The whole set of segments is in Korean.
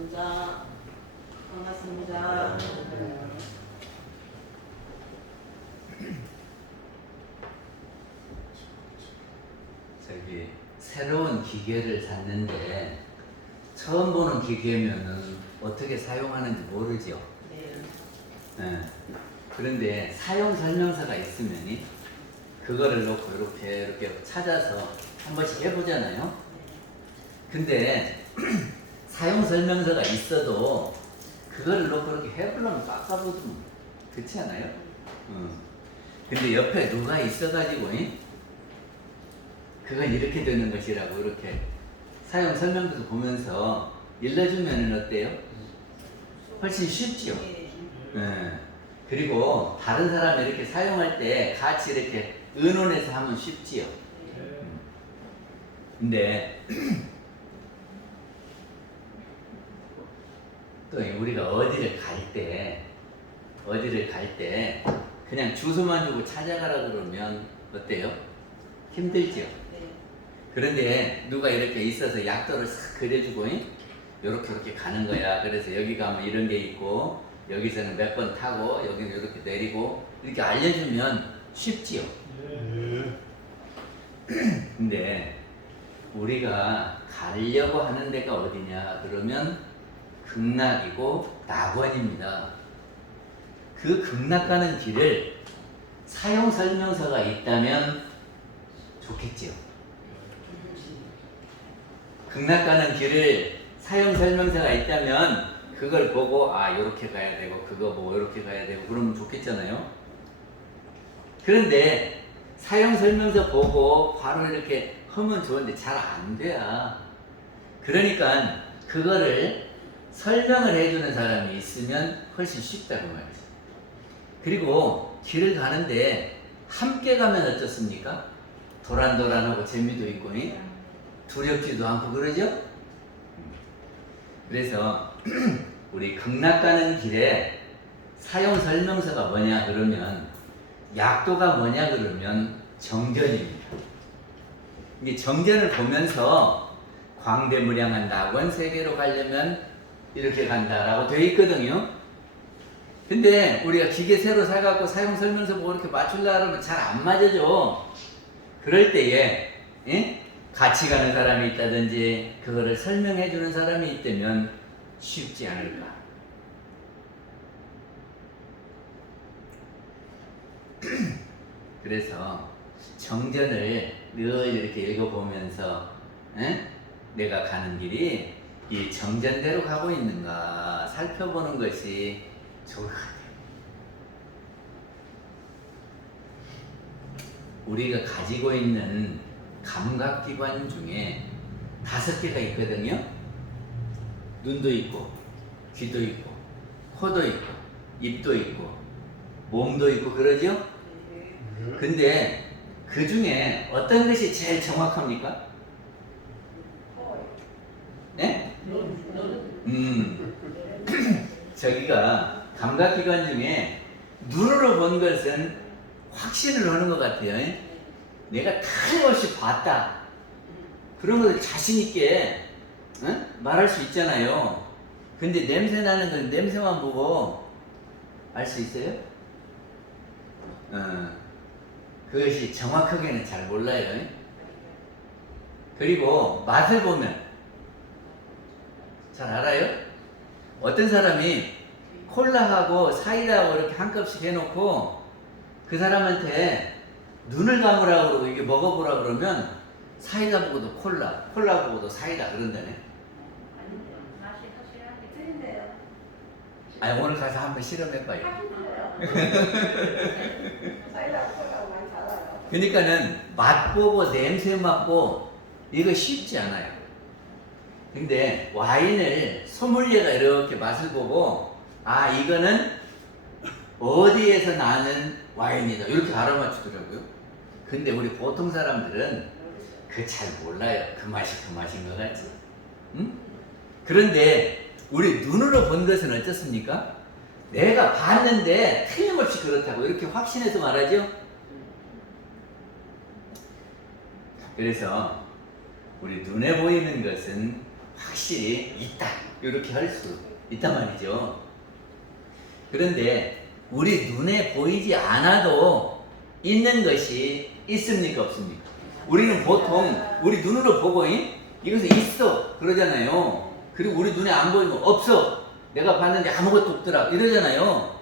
감사합니다. 반갑습니다. 저기 새로운 기계를 샀는데 처음 보는 기계면은 어떻게 사용하는지 모르죠. 네. 예. 그런데 사용 설명서가 있으면이 그거를 놓고 이렇게 찾아서 한 번씩 해보잖아요. 근데 사용 설명서가 있어도 그거를 놓고 이렇게 해보려면 깎아보면 그렇지 않아요? 근데 옆에 누가 있어가지고 그건 이렇게 되는 것이라고 이렇게 사용 설명서 보면서 일러주면 어때요? 훨씬 쉽죠? 네. 그리고 다른 사람이 이렇게 사용할 때 같이 이렇게 의논해서 하면 쉽지요. 근데 또 우리가 어디를 갈 때 그냥 주소만 주고 찾아가라 그러면 어때요? 힘들죠? 네. 그런데 누가 이렇게 있어서 약도를 싹 그려주고 요렇게 가는 거야. 그래서 여기 가면 이런 게 있고 여기서는 몇 번 타고 여기는 이렇게 내리고 이렇게 알려주면 쉽지요. 근데 우리가 가려고 하는 데가 어디냐 그러면 극락이고 낙원입니다. 그 극락 가는 길을 사용 설명서가 있다면 좋겠지요. 극락 가는 길을 사용 설명서가 있다면 그걸 보고 아 요렇게 가야 되고 그거 보고 요렇게 가야 되고 그러면 좋겠잖아요. 그런데 사용 설명서 보고 바로 이렇게 하면 좋은데 잘 안 돼요. 그러니까 그거를 설명을 해주는 사람이 있으면 훨씬 쉽다고 말이죠. 그리고 길을 가는데 함께 가면 어떻습니까? 도란도란하고 재미도 있고 두렵지도 않고 그러죠? 그래서 우리 극락 가는 길에 사용 설명서가 뭐냐 그러면 약도가 뭐냐 그러면 정전입니다. 이게 정전을 보면서 광대무량한 낙원 세계로 가려면 이렇게 간다라고 되어 있거든요. 근데 우리가 기계 새로 사갖고 사용 설명서 보고 이렇게 맞추려고 하면 잘 안 맞아져. 그럴 때에 같이 가는 사람이 있다든지 그거를 설명해 주는 사람이 있다면 쉽지 않을까. 그래서 정전을 늘 이렇게 읽어보면서 내가 가는 길이 이 정전대로 가고 있는가 살펴보는 것이 좋을 것 같아요. 우리가 가지고 있는 감각기관 중에 5개가 있거든요. 눈도 있고 귀도 있고 코도 있고 입도 있고 몸도 있고 그러죠? 근데 그 중에 어떤 것이 제일 정확합니까? 네? 저기가 감각기관 중에 눈으로 본 것은 확신을 하는 것 같아요. 내가 틀림없이 봤다. 그런 것을 자신있게 말할 수 있잖아요. 근데 냄새 나는 건 냄새만 보고 알 수 있어요? 그것이 정확하게는 잘 몰라요. 그리고 맛을 보면 잘 알아요? 어떤 사람이 콜라하고 사이다하고 이렇게 한 컵씩 해놓고 그 사람한테 눈을 감으라고 그러고 이게 먹어보라 그러면 사이다 보고도 콜라, 콜라 보고도 사이다 그런다네. 맛이 확실하게 틀린데요. 아니 오늘 가서 한번 실험해봐요. 사이다 콜라가 많이 달아요. 그러니까는 맛보고 냄새 맡고 이거 쉽지 않아요. 근데 와인을 소믈리에가 이렇게 맛을 보고 아 이거는 어디에서 나는 와인이다 이렇게 알아맞추더라고요. 근데 우리 보통 사람들은 그 잘 몰라요. 그 맛이 그 맛인 것 같지. 응? 그런데 우리 눈으로 본 것은 어떻습니까? 내가 봤는데 틀림없이 그렇다고 이렇게 확신해서 말하죠. 그래서 우리 눈에 보이는 것은 확실히 있다. 이렇게 할 수 있단 말이죠. 그런데 우리 눈에 보이지 않아도 있는 것이 있습니까? 없습니까? 우리는 보통 우리 눈으로 보고 이것은 있어 그러잖아요. 그리고 우리 눈에 안 보이면 없어. 내가 봤는데 아무것도 없더라 이러잖아요.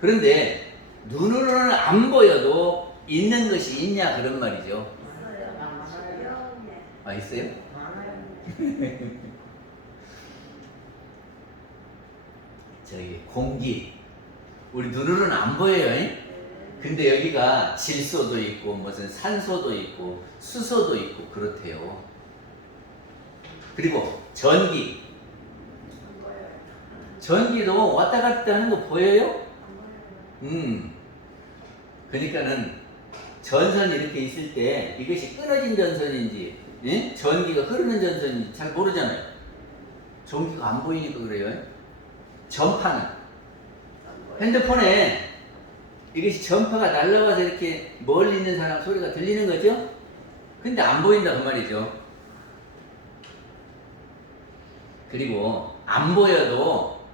그런데 눈으로는 안 보여도 있는 것이 있냐 그런 말이죠. 아, 있어요? 저기 공기 우리 눈으로는 안 보여요. 근데 여기가 질소도 있고 무슨 산소도 있고 수소도 있고 그렇대요. 그리고 전기도 왔다 갔다 하는 거 보여요? 그러니까는 전선이 이렇게 있을 때 이것이 끊어진 전선인지 전기가 흐르는 전선인지 잘 모르잖아요. 전기가 안 보이니까 그래요. 전파는 핸드폰에 이것이 전파가 날아와서 이렇게 멀리 있는 사람 소리가 들리는 거죠? 근데 안 보인다 그 말이죠. 그리고 안 보여도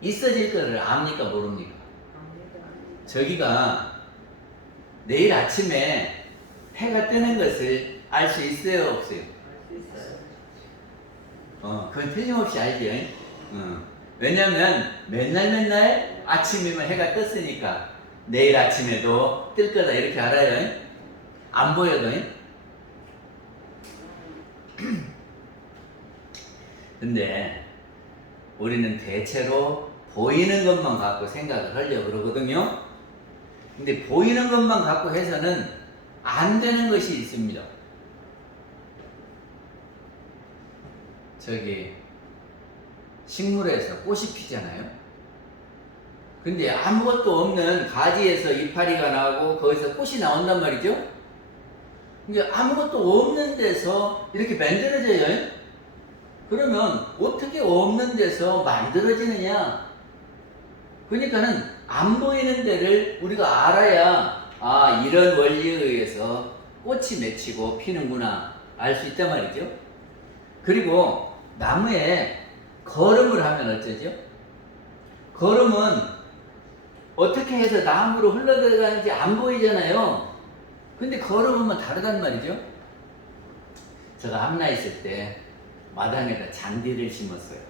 있어질 거를 압니까 모릅니까? 저기가 내일 아침에 해가 뜨는 것을 알 수 있어요 없어요? 그건 틀림없이 알죠. 왜냐면 맨날 아침이면 해가 떴으니까 내일 아침에도 뜰 거다 이렇게 알아요. 안 보여도. 근데 우리는 대체로 보이는 것만 갖고 생각을 하려고 그러거든요. 근데 보이는 것만 갖고 해서는 안 되는 것이 있습니다. 저기 식물에서 꽃이 피잖아요. 근데 아무것도 없는 가지에서 이파리가 나고 거기서 꽃이 나온단 말이죠. 근데 아무것도 없는 데서 이렇게 만들어져요. 그러면 어떻게 없는 데서 만들어지느냐? 그러니까는 안 보이는 데를 우리가 알아야 이런 원리에 의해서 꽃이 맺히고 피는구나 알 수 있단 말이죠. 그리고 나무에 거름을 하면 어쩌죠? 거름은 어떻게 해서 나무로 흘러들어가는지 안 보이잖아요. 근데 거름은 다르단 말이죠. 제가 함나 있을 때 마당에다 잔디를 심었어요.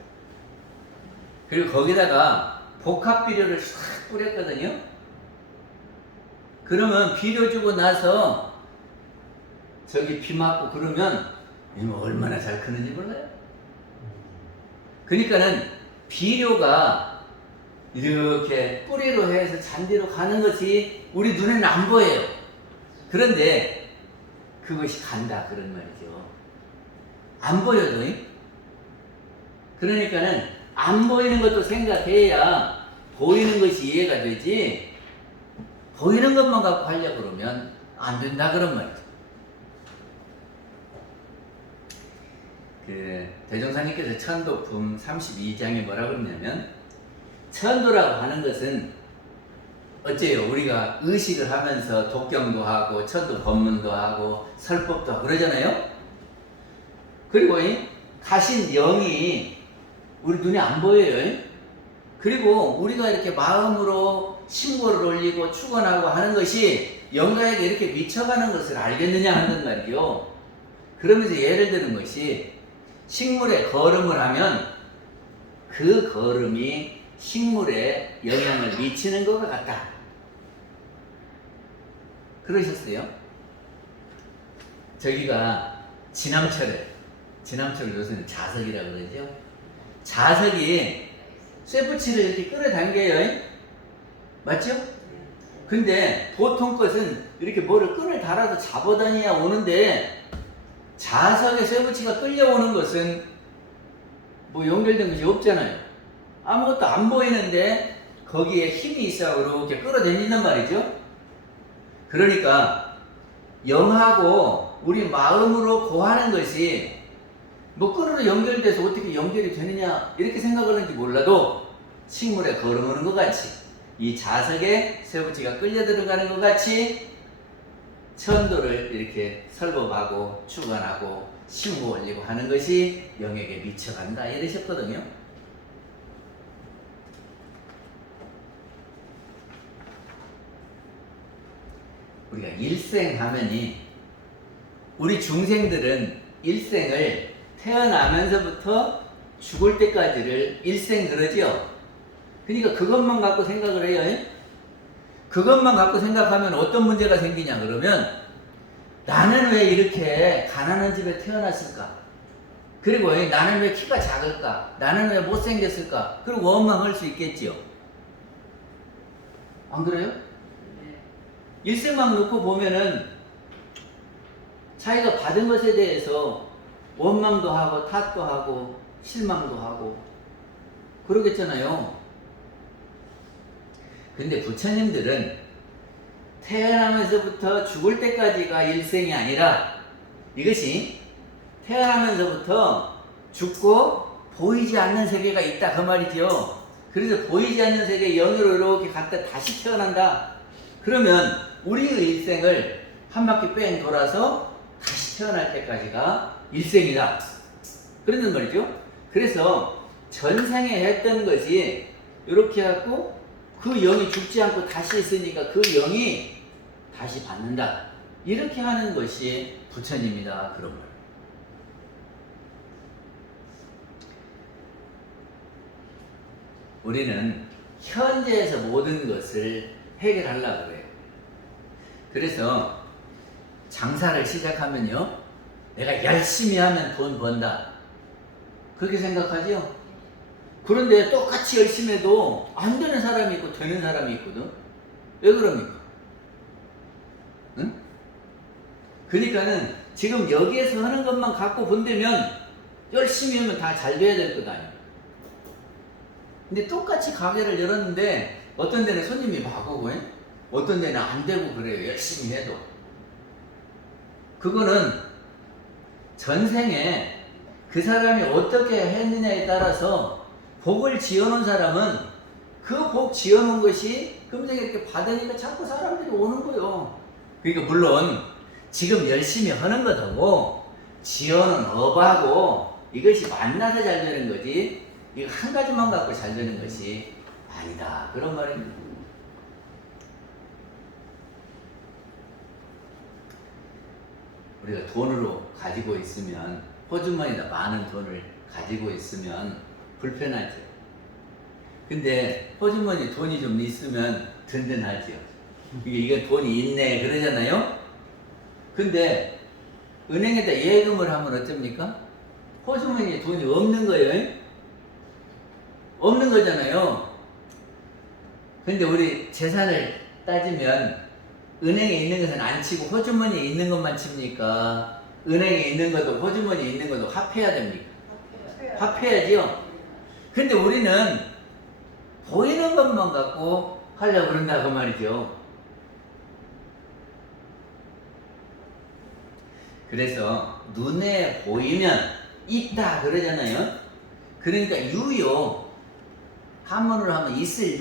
그리고 거기다가 복합 비료를 싹 뿌렸거든요. 그러면 비료 주고 나서 저기 비 맞고 그러면 얼마나 잘 크는지 몰라요. 그러니까는 비료가 이렇게 뿌리로 해서 잔디로 가는 것이 우리 눈에는 안 보여요. 그런데 그것이 간다 그런 말이죠. 안 보여도. 그러니까는 안 보이는 것도 생각해야 보이는 것이 이해가 되지, 보이는 것만 갖고 하려고 그러면 안 된다 그런 말이죠. 대종사님께서 천도품 32장에 뭐라고 그러냐면, 천도라고 하는 것은 어째요? 우리가 의식을 하면서 독경도 하고 천도 법문도 하고 설법도 하고 그러잖아요. 그리고 가신 영이 우리 눈에 안 보여요. 그리고 우리가 이렇게 마음으로 신고를 올리고 축원하고 하는 것이 영가에게 이렇게 미쳐가는 것을 알겠느냐 하는 말이요. 그러면서 예를 드는 것이, 식물에 거름을 하면 그 거름이 식물에 영향을 미치는 것 같다. 그러셨어요? 저기가 진암철을 요새는 자석이라고 그러죠. 자석이 쇠붙이를 이렇게 끌어당겨요. 맞죠? 근데 보통 것은 이렇게 뭐를 끈을 달아서 잡아다녀야 오는데, 자석에 쇠붙이가 끌려오는 것은 뭐 연결된 것이 없잖아요. 아무것도 안 보이는데 거기에 힘이 있어 이렇게 끌어당긴단 말이죠. 그러니까 영하고 우리 마음으로 고하는 것이 뭐 끈으로 연결돼서 어떻게 연결이 되느냐 이렇게 생각하는지 몰라도, 식물에 걸음오는 것 같이 이 자석에 쇠붙이가 끌려 들어가는 것 같이 천도를 이렇게 설법하고 주관하고 심고 올리고 하는 것이 영역에 미쳐간다 이러셨거든요. 우리가 일생하면이 우리 중생들은 일생을 태어나면서부터 죽을 때까지를 일생 그러지요. 그러니까 그것만 갖고 생각을 해요. 그것만 갖고 생각하면 어떤 문제가 생기냐 그러면 나는 왜 이렇게 가난한 집에 태어났을까? 그리고 나는 왜 키가 작을까? 나는 왜 못생겼을까? 그리고 원망할 수 있겠지요. 안 그래요? 일생만 놓고 보면은 자기가 받은 것에 대해서 원망도 하고 탓도 하고 실망도 하고 그러겠잖아요. 근데 부처님들은 태어나면서부터 죽을 때까지가 일생이 아니라 이것이 태어나면서부터 죽고 보이지 않는 세계가 있다 그 말이죠. 그래서 보이지 않는 세계 영으로 이렇게 갔다 다시 태어난다. 그러면 우리의 일생을 한 바퀴 뺑 돌아서 다시 태어날 때까지가 일생이다. 그런 말이죠. 그래서 전생에 했던 것이 이렇게 하고 그 영이 죽지 않고 다시 있으니까 그 영이 다시 받는다. 이렇게 하는 것이 부처님이다. 그런 말. 우리는 현재에서 모든 것을 해결하려고 그래요. 그래서 장사를 시작하면요, 내가 열심히 하면 돈 번다. 그렇게 생각하죠? 그런데 똑같이 열심히 해도 안 되는 사람이 있고 되는 사람이 있거든. 왜 그럽니까? 응? 그러니까는 지금 여기에서 하는 것만 갖고 본다면 열심히 하면 다 잘 돼야 될 것 아니에요. 근데 똑같이 가게를 열었는데 어떤 데는 손님이 막 오고 어떤 데는 안 되고 그래요. 열심히 해도. 그거는 전생에 그 사람이 어떻게 했느냐에 따라서 복을 지어놓은 사람은 그 복 지어놓은 것이 금생에 이렇게 받으니까 자꾸 사람들이 오는 거예요. 그러니까 물론 지금 열심히 하는 것하고 지어놓은 업하고 이것이 만나서 잘 되는 거지 이거 한 가지만 갖고 잘 되는 것이 아니다. 그런 말입니다. 우리가 돈으로 가지고 있으면 호주머니에다 많은 돈을 가지고 있으면 불편하죠. 근데 호주머니에 돈이 좀 있으면 든든하죠. 이게 돈이 있네 그러잖아요. 근데 은행에다 예금을 하면 어쩝니까? 호주머니에 돈이 없는 거예요. 없는 거잖아요. 근데 우리 재산을 따지면 은행에 있는 것은 안 치고 호주머니에 있는 것만 칩니까? 은행에 있는 것도 호주머니에 있는 것도 합해야 됩니까? 합해야죠. 근데 우리는 보이는 것만 갖고 하려고 그런다 그 말이죠. 그래서 눈에 보이면 있다 그러잖아요. 그러니까 유요 한문으로 하면 있을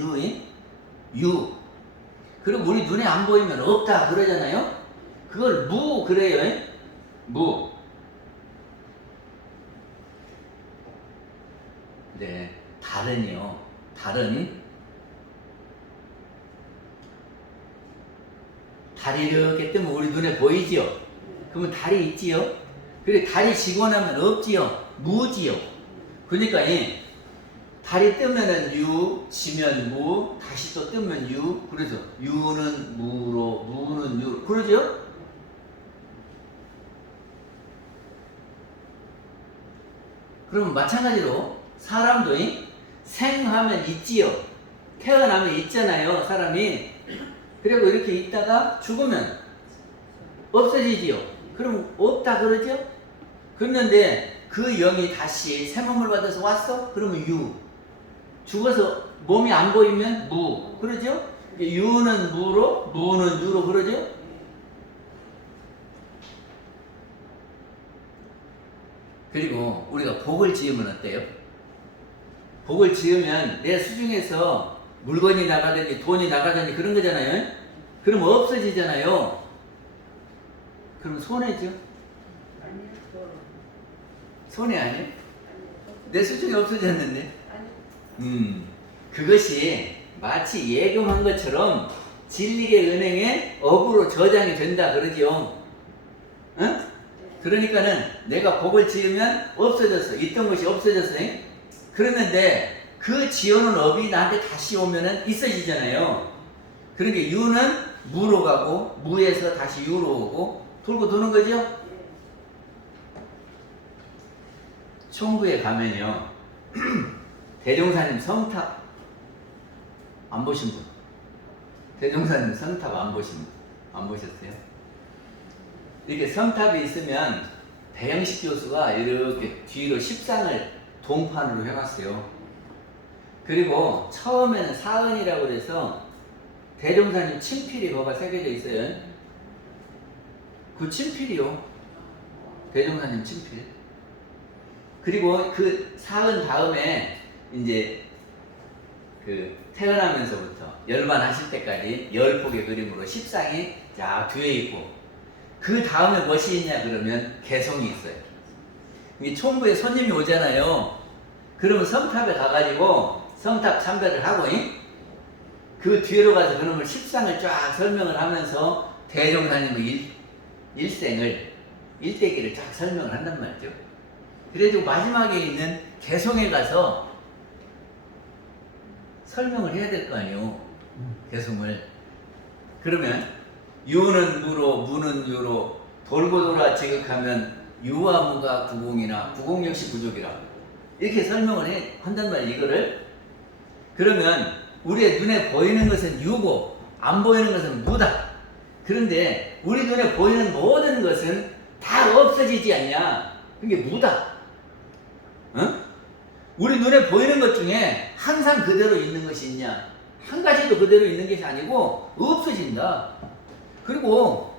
유. 그리고 우리 눈에 안 보이면 없다 그러잖아요. 그걸 무 그래요. 무. 네, 달은요. 달이 이렇게 뜨면 우리 눈에 보이지요. 그러면 달이 있지요. 그래 달이 지고 나면 없지요. 무지요. 그러니까 달이 뜨면은 유, 지면 무, 다시 또 뜨면 유. 그래서 유는 무로, 무는 유. 그러죠? 그러면 마찬가지로 사람도 생하면 있지요. 태어나면 있잖아요. 사람이. 그리고 이렇게 있다가 죽으면 없어지지요. 그럼 없다 그러죠? 그런데 그 영이 다시 새 몸을 받아서 왔어? 그러면 유. 죽어서 몸이 안 보이면 무. 그러죠? 유는 무로, 무는 유로 그러죠? 그리고 우리가 복을 지으면 어때요? 복을 지으면 내 수중에서 물건이 나가든지 돈이 나가든지 그런 거잖아요. 그럼 없어지잖아요. 그럼 손해죠? 아니요. 손해 아니에요? 아니요. 내 수중이 없어졌는데. 아니요. 그것이 마치 예금한 것처럼 진리계 은행에 업으로 저장이 된다 그러죠. 응? 그러니까는 내가 복을 지으면 없어졌어. 있던 것이 없어졌어. 그랬는데 그 지어놓은 업이 나한테 다시 오면은 있어지잖아요. 그러니까 유는 무로 가고 무에서 다시 유로 오고 돌고 도는 거죠. 총구에 가면요. 대종사님 성탑 안 보신 분? 대종사님 성탑 안 보셨어요? 이렇게 성탑이 있으면 배영식 교수가 이렇게 뒤로 십상을 동판으로 해놨어요. 그리고 처음에는 사은이라고 해서 대종사님 친필이 거가 새겨져 있어요. 그 친필이요. 대종사님 친필. 그리고 그 사은 다음에 이제 그 태어나면서부터 열반하실 때까지 10폭의 그림으로 십상이 자 뒤에 있고 그 다음에 무엇이 있냐 그러면 개성이 있어요. 이 총부에 손님이 오잖아요. 그러면 성탑에 가가지고 성탑 참배를 하고 그 뒤로 가서 그놈을 십상을 쫙 설명을 하면서 대종사님의 일생을 일대기를 쫙 설명을 한단 말이죠. 그래도 마지막에 있는 개성에 가서 설명을 해야 될 거 아니에요. 개성을. 그러면 유는 무로 무는 유로 돌고 돌아 지극하면 유와 무가 구공이나 구공 역시 부족이라 이렇게 설명을 한단 말이에요. 이거를. 그러면 우리의 눈에 보이는 것은 유고 안 보이는 것은 무다. 그런데 우리 눈에 보이는 모든 것은 다 없어지지 않냐. 그게 무다. 응? 우리 눈에 보이는 것 중에 항상 그대로 있는 것이 있냐? 한 가지도 그대로 있는 것이 아니고 없어진다. 그리고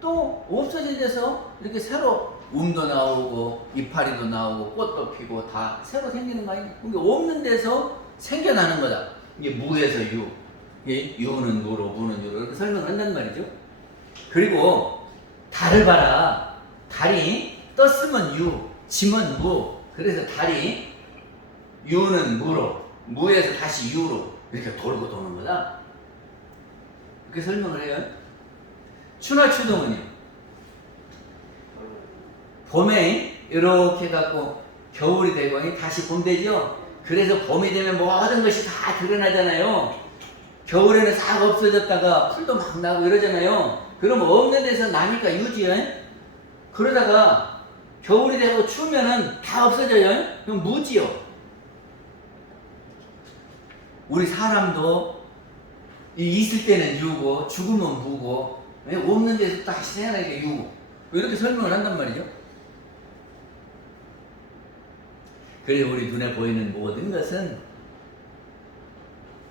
또 없어진 데서 이렇게 새로 움도 나오고 이파리도 나오고 꽃도 피고 다 새로 생기는 거 아니에요? 그러니까 없는 데서 생겨나는 거다. 이게 무에서 유. 이게 유는 무로 무는 유로 이렇게 설명을 한단 말이죠. 그리고 달을 봐라. 달이 떴으면 유, 지면 무. 그래서 달이 유는 무로, 무에서 다시 유로 이렇게 돌고 도는 거다. 이렇게 설명을 해요. 추나 추동은요. 봄에 이렇게 갖고 겨울이 되고 다시 봄 되죠. 그래서 봄이 되면 모든 것이 다 드러나잖아요. 겨울에는 싹 없어졌다가 풀도 막 나고 이러잖아요. 그럼 없는 데서 나니까 유지요. 그러다가 겨울이 되고 추우면은 다 없어져요. 그럼 무지요. 우리 사람도 있을 때는 유고 죽으면 무고 없는 데서 다시 태어나니까 유고 이렇게 설명을 한단 말이죠. 그래서 우리 눈에 보이는 모든 것은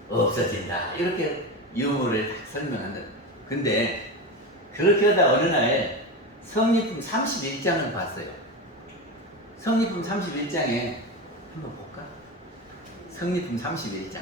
없어진다. 이렇게 유무를 딱 설명한다. 근데 그렇게 하다 어느 날 성리품 31장을 봤어요. 성리품 31장에 한번 볼까? 성리품 31장.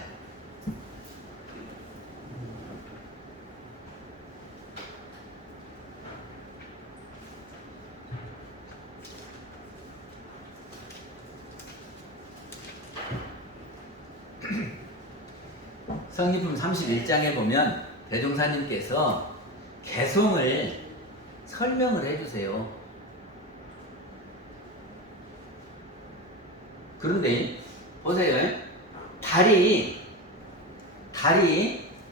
성리품 31장에 보면 대종사님께서 개성을 설명을 해주세요. 그런데 보세요. 달이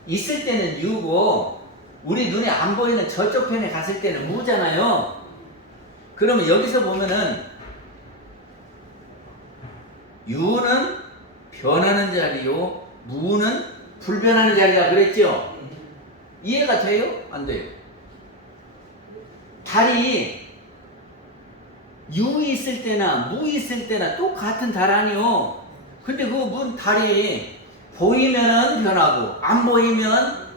있을 때는 유고 우리 눈에 안 보이는 저쪽 편에 갔을 때는 무잖아요. 그러면 여기서 보면은 유는 변하는 자리요 무는 불변하는 자리라 그랬죠? 이해가 돼요? 안 돼요? 달이 유 있을 때나 무 있을 때나 똑같은 달 아니요. 근데 그 달이 보이면은 변하고 안 보이면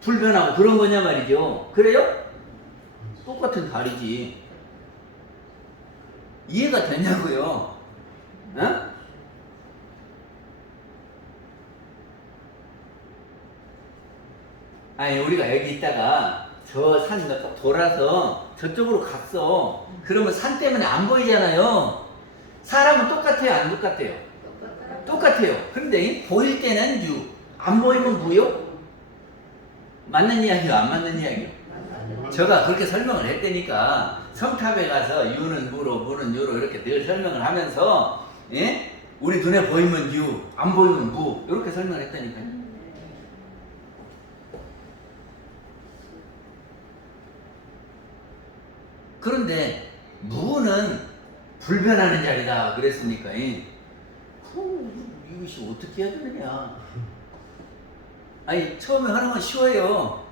불변하고 그런 거냐 말이죠. 그래요? 똑같은 달이지. 이해가 되냐고요? 어? 아니 우리가 여기 있다가 저 산 돌아서 저쪽으로 갔어. 그러면 산 때문에 안 보이잖아요. 사람은 똑같아요, 안 똑같아요? 똑같아요. 그런데 보일 때는 유, 안 보이면 무요? 맞는 이야기요, 안 맞는 이야기요? 제가 그렇게 설명을 했다니까. 성탑에 가서 유는 무로, 무는 유로 이렇게 늘 설명을 하면서, 예? 우리 눈에 보이면 유, 안 보이면 무, 이렇게 설명을 했다니까요. 그런데 무는 불변하는 자리다 그랬으니까 이것이 어떻게 해야 되느냐. 아니 처음에 하는 건 쉬워요.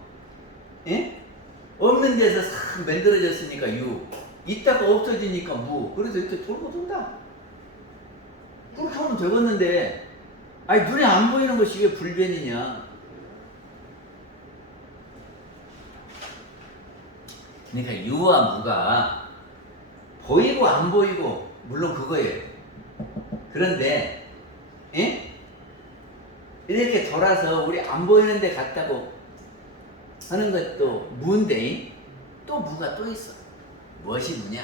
예? 없는 데서 싹 만들어졌으니까 유, 있다가 없어지니까 무. 그래서 이렇게 돌고 돈다. 그렇게 하면 되겠는데, 아니 눈에 안 보이는 것이 왜 불변이냐. 그러니까 유와 무가 보이고 안 보이고 물론 그거예요. 그런데 예? 이렇게 돌아서 우리 안 보이는 데 갔다고 하는 것도 무인데 또 무가 또 있어. 무엇이 무냐?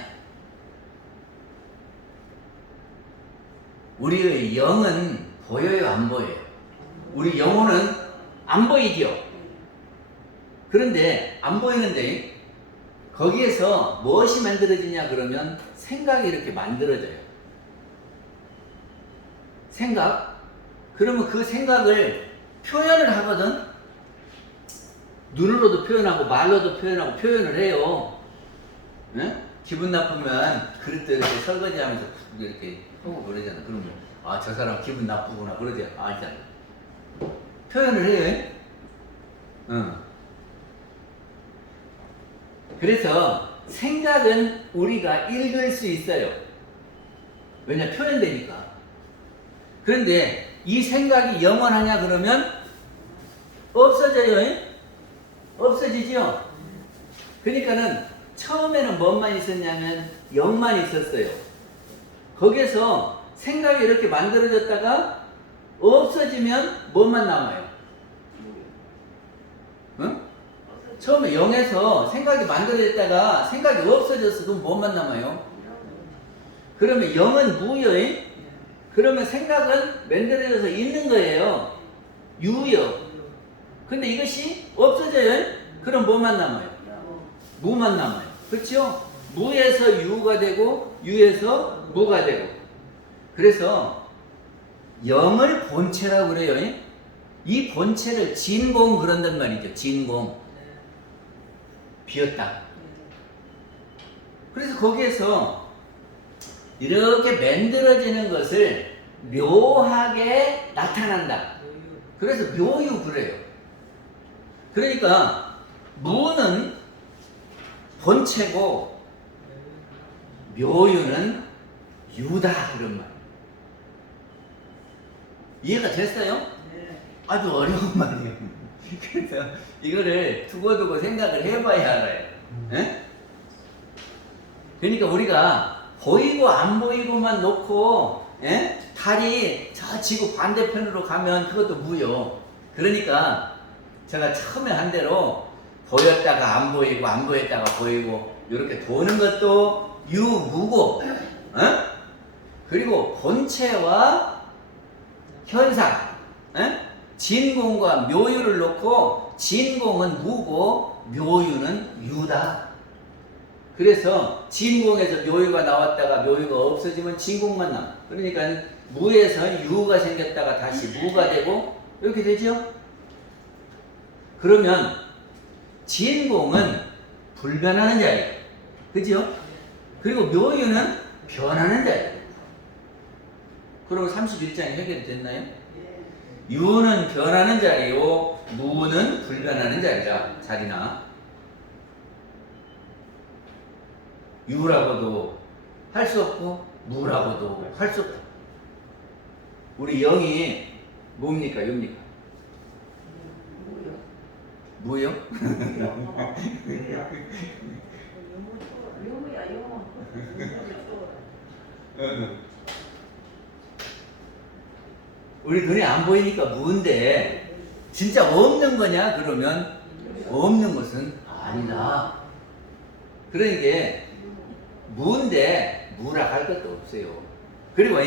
우리의 영은 보여요, 안 보여요? 우리 영혼은 안 보이죠? 그런데 안 보이는데 거기에서 무엇이 만들어지냐 그러면 생각이 이렇게 만들어져요. 생각? 그러면 그 생각을 표현을 하거든. 눈으로도 표현하고 말로도 표현하고 표현을 해요. 네? 기분 나쁘면 그릇도 이렇게 설거지하면서 이렇게 하고 그러잖아. 그러면 아, 저 사람 기분 나쁘구나 그러지. 알잖아. 표현을 해요. 그래서 생각은 우리가 읽을 수 있어요. 왜냐? 표현되니까. 그런데 이 생각이 영원하냐 그러면 없어져요. 없어지죠. 그러니까는 처음에는 뭐만 있었냐면 영만 있었어요. 거기에서 생각이 이렇게 만들어졌다가 없어지면 뭐만 남아요? 응? 처음에 영에서 생각이 만들어졌다가 생각이 없어졌어. 그럼 뭐만 남아요? 그러면 영은 무요. 그러면 생각은 만들어져서 있는 거예요. 유요. 근데 이것이 없어져요. 그럼 뭐만 남아요? 무만 남아요. 그렇죠? 무에서 유가 되고 유에서 무가 되고. 그래서 영을 본체라고 그래요. 이 본체를 진공 그런단 말이죠. 진공. 비었다. 그래서 거기에서 이렇게 만들어지는 것을 묘하게 나타난다. 그래서 묘유 그래요. 그러니까 무는 본체고 묘유는 유다 그런 말. 이해가 됐어요? 네. 아주 어려운 말이에요. 그래서 이거를 두고두고 생각을 해봐야 알아요. 에? 그러니까 우리가 보이고 안 보이고만 놓고 에? 달이 저 지구 반대편으로 가면 그것도 무요. 그러니까 제가 처음에 한 대로 보였다가 안 보이고 안 보였다가 보이고 이렇게 도는 것도 유무고 에? 그리고 본체와 현상 에? 진공과 묘유를 놓고 진공은 무고 묘유는 유다. 그래서 진공에서 묘유가 나왔다가 묘유가 없어지면 진공만 남아. 그러니까 무에서 유가 생겼다가 다시 무가 되고 이렇게 되죠. 그러면 진공은 불변하는 자리, 그죠? 그리고 묘유는 변하는 자리. 그러면 31장이 해결이 됐나요? 유는 변하는 자리요, 무는 불변하는 자리다. 자리나 유라고도 할 수 없고 무라고도 할 수 없다. 우리 영이 뭡니까? 유입니까? 무요? 유무야 유무. 우리 눈에 안 보이니까 무인데 진짜 없는 거냐? 그러면 없는 것은 아니다. 그러니까 무인데 무라 할 것도 없어요. 그리고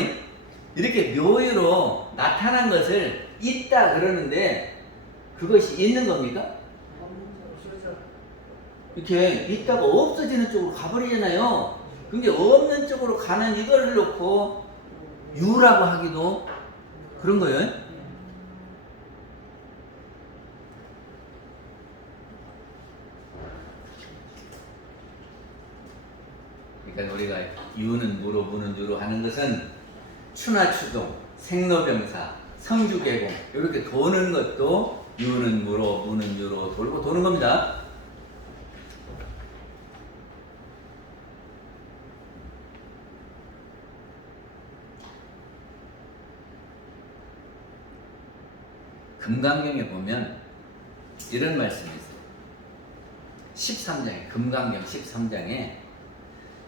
이렇게 묘유로 나타난 것을 있다 그러는데 그것이 있는 겁니까? 이렇게 있다가 없어지는 쪽으로 가버리잖아요. 근데 없는 쪽으로 가는 이거를 놓고 유라고 하기도 그런 거예요. 그러니까 우리가 유는 무로 무는 유로 하는 것은 추나 추동, 생로병사, 성주개공 이렇게 도는 것도 유는 무로 무는 유로 돌고 도는 겁니다. 금강경에 보면 이런 말씀이 있어요. 13장에 금강경 13장에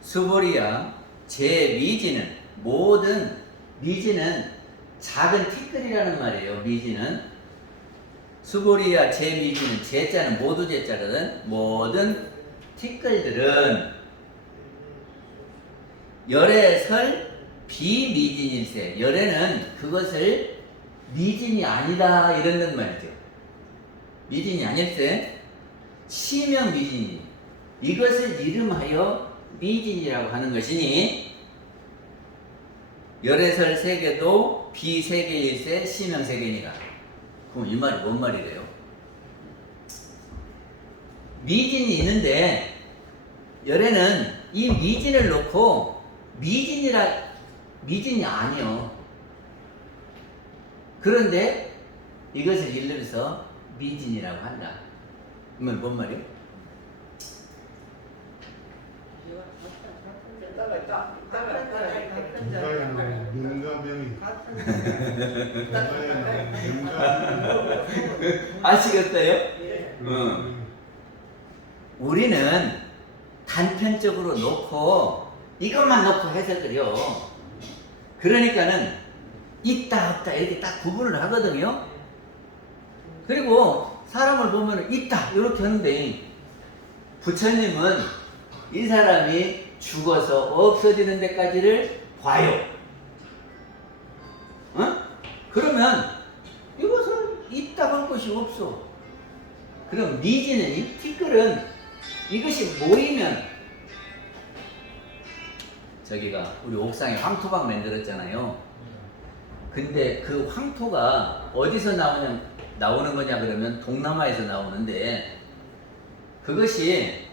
수보리야 제 미지는 모든 미지는 작은 티끌이라는 말이에요. 미지는 수보리야 제 미지는 제자는 모두 제자거든. 모든 티끌들은 열애설 비미진일세. 열애는 그것을 미진이 아니다 이런 말이죠. 미진이 아닐세 시명 미진이 이것을 이름하여 미진이라고 하는 것이니 열애설 세계도 비세계일세 시명 세계니라. 그럼 이 말이 뭔 말이래요? 미진이 있는데 열애는 이 미진을 놓고 미진이 아니요. 그런데 이것을 일러서 미진이라고 한다. 이건 뭔 말이에요? 아시겠어요? 우리는 단편적으로 놓고 이것만 놓고 해석을 해요. 그러니까는 있다 없다 이렇게 딱 구분을 하거든요. 그리고 사람을 보면 있다 이렇게 하는데 부처님은 이 사람이 죽어서 없어지는 데까지를 봐요. 그러면 이것은 있다 할 것이 없어. 그럼 미지는 이 티끌은 이것이 모이면 저기가 우리 옥상에 황토방 만들었잖아요. 근데 그 황토가 어디서 나오는 거냐 그러면 동남아에서 나오는데 그것이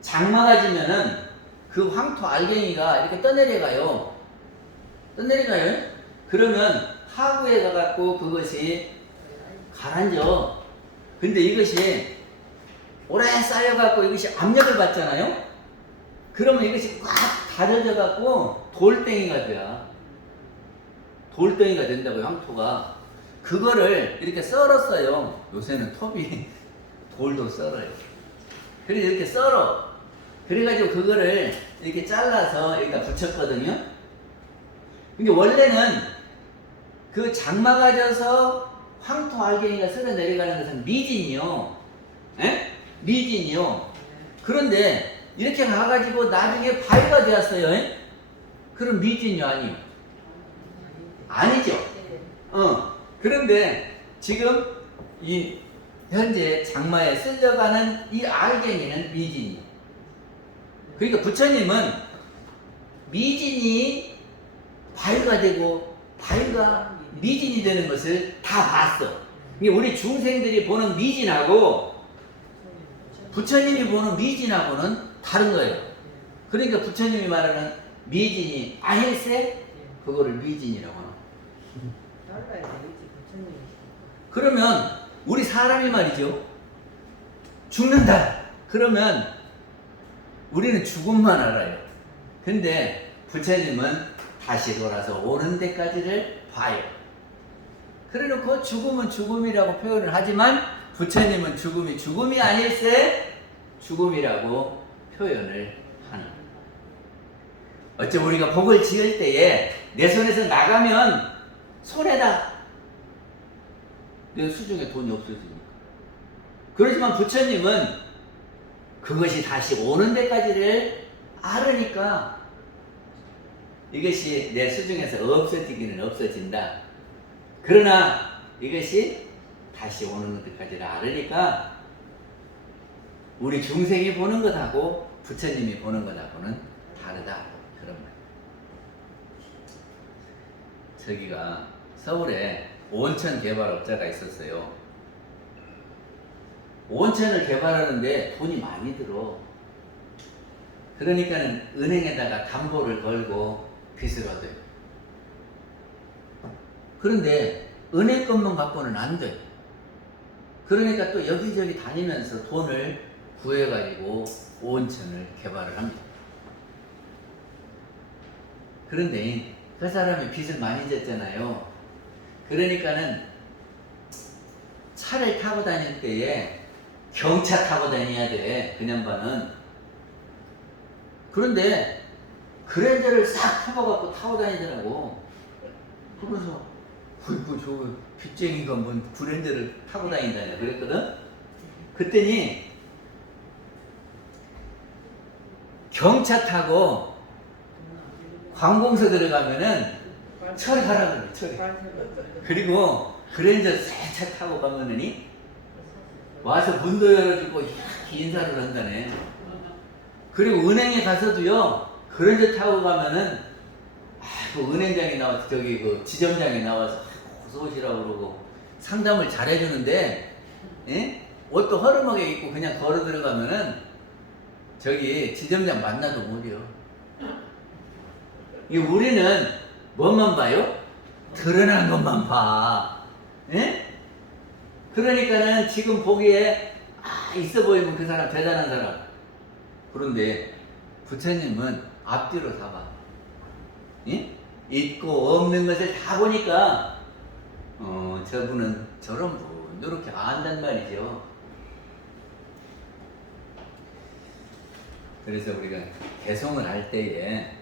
장마가 지면은 그 황토 알갱이가 이렇게 떠내려가요. 그러면 하구에 가갖고 그것이 가라앉아. 근데 이것이 오래 쌓여갖고 이것이 압력을 받잖아요. 그러면 이것이 꽉 다져져갖고 돌덩이가 돼요. 돌덩이가 된다고요, 황토가. 그거를 이렇게 썰었어요. 요새는 톱이 돌도 썰어요. 그래서 이렇게 썰어. 그래가지고 그거를 이렇게 잘라서 여기다 붙였거든요. 근데 원래는 그 장마가 져서 황토 알갱이가 쓸어 내려가는 것은 미진이요. 에? 미진이요. 그런데 이렇게 가가지고 나중에 바위가 되었어요. 에? 그럼 미진이요, 아니요? 아니죠. 그런데 지금 이 현재 장마에 쓸려가는 이 알갱이는 미진이. 그러니까 부처님은 미진이 바위가 되고 바위가 미진이 되는 것을 다 봤어. 우리 중생들이 보는 미진하고 부처님이 보는 미진하고는 다른 거예요. 그러니까 부처님이 말하는 미진이 아닐세 그거를 미진이라고 하는. 그러면 우리 사람이 말이죠. 죽는다. 그러면 우리는 죽음만 알아요. 근데 부처님은 다시 돌아서 오는 데까지를 봐요. 그래놓고 죽음은 죽음이라고 표현을 하지만 부처님은 죽음이 아닐세 죽음이라고 표현을 하는 거예요. 어쩜 우리가 복을 지을 때에 내 손에서 나가면 손해다. 내 수중에 돈이 없어지니까. 그렇지만 부처님은 그것이 다시 오는 데까지를 알으니까 이것이 내 수중에서 없어지기는 없어진다. 그러나 이것이 다시 오는 데까지를 알으니까 우리 중생이 보는 것하고 부처님이 보는 것하고는 다르다. 그런 말. 저기가 서울에 온천 개발업자가 있었어요. 온천을 개발하는데 돈이 많이 들어. 그러니까는 은행에다가 담보를 걸고 빚을 얻어요. 그런데 은행 것만 갖고는 안 돼. 그러니까 또 여기저기 다니면서 돈을 구해가지고 온천을 개발을 합니다. 그런데 그 사람이 빚을 많이 졌잖아요. 그러니까는 차를 타고 다닐 때에 경차 타고 다녀야 돼. 그냥반은. 그런데 그랜저를 싹 터봐갖고 타고 다니더라고. 그래서 어이구 저 빚쟁이가 뭔 그랜저를 타고 다닌다냐 그랬거든. 그랬더니 경차 타고 관공서 들어가면은 처리하라 그래. 처리. 그리고 그랜저 새 차 타고 가면은 와서 문도 열어주고 이렇게 인사를 한다네. 그리고 은행에 가서도요, 그랜저 타고 가면은, 그 은행장에 나와서, 저기 그 지점장에 나와서, 어서 오시라고 그러고 상담을 잘 해주는데, 예? 옷도 허름하게 입고 그냥 걸어 들어가면은, 저기 지점장 만나도 못이요. 우리는 뭐만 봐요? 드러난 것만 봐. 예? 그러니까는 지금 보기에 있어 보이면 그 사람 대단한 사람. 그런데 부처님은 앞뒤로 다 봐. 예? 있고 없는 것을 다 보니까 저분은 저런 분 이렇게 안단 말이죠. 그래서 우리가 개송을 할 때에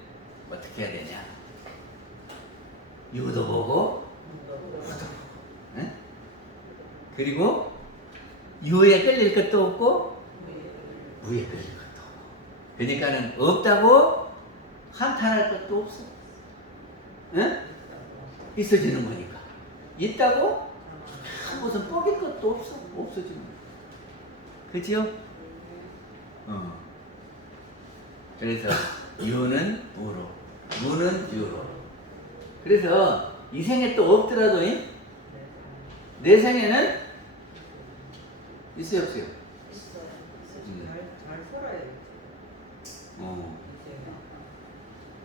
어떻게 해야 되냐? 유도 보고 후도 보고. 예? 그리고 유에 끌릴 것도 없고 무에 끌릴 것도 없고. 그러니까는 없다고 한탄할 것도 없어. 응? 있어지는 거니까. 있다고 무슨 뻐길 것도 없어. 없어지는 거야. 그지요? 그래서 유는 무로, 무는 유로. 그래서 이 생에 또 없더라도 내 생에는 있어요, 없어요? 있어요. 잘 살아야지.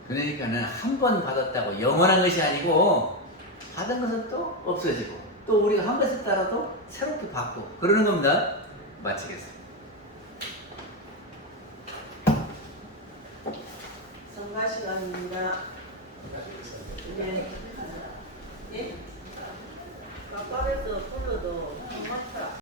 그러니까는 한 번 받았다고 영원한 것이 아니고 받은 것은 또 없어지고 또 우리가 한 것을 따라도 새롭게 받고 그러는 겁니다. 마치겠습니다.